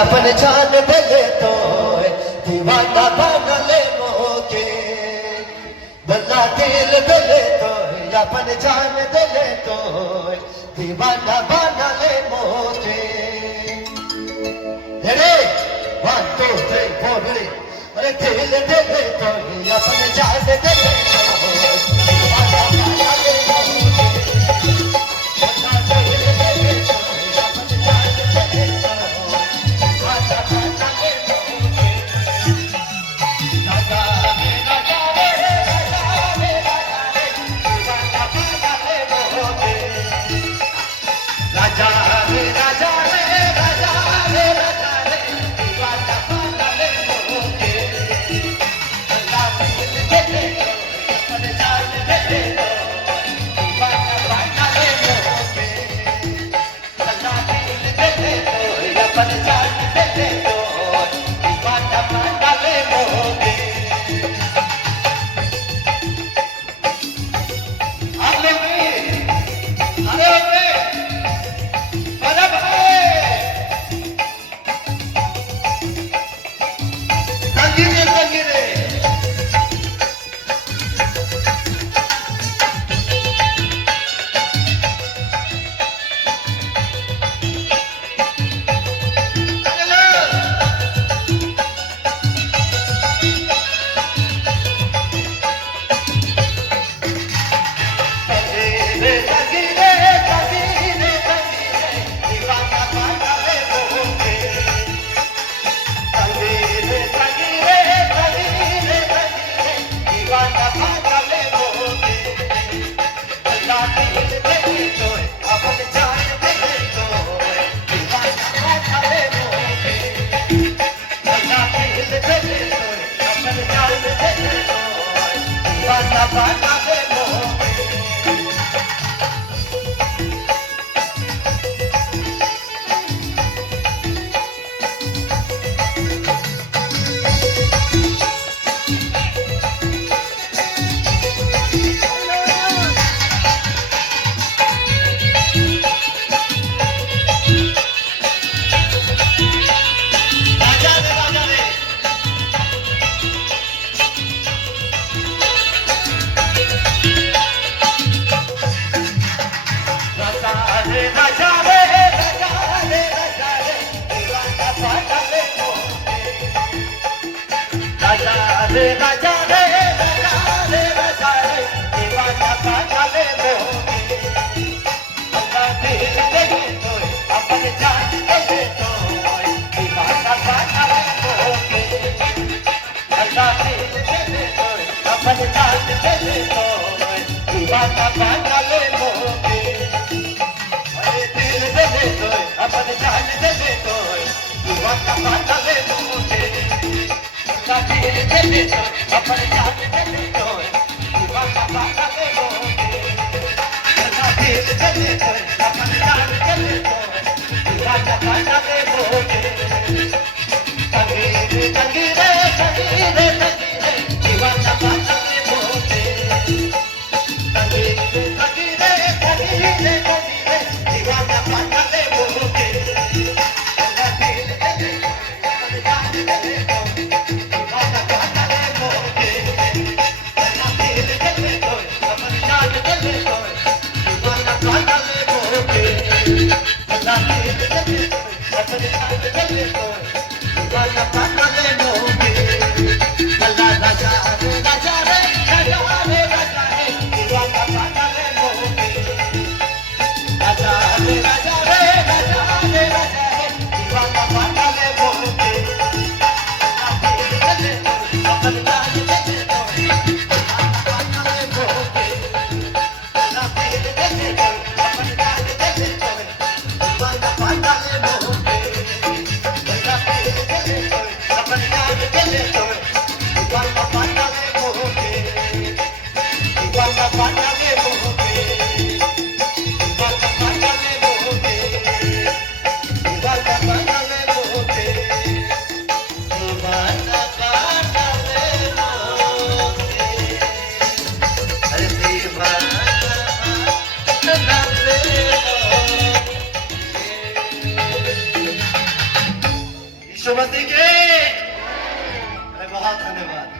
अपन जान दे तो दीवाना बना ले मोके बल्ला दिल दे तो अपन जान दे तो दीवाना बना ले मोके रेडी 1 2 3 4 रेडी अरे दिल दे तो अपन जान दे तो दीवाना बना ले मोके बल्ला दिल दे तो अपन जान दे तो विष्णुपति के। अरे बहुत धन्यवाद।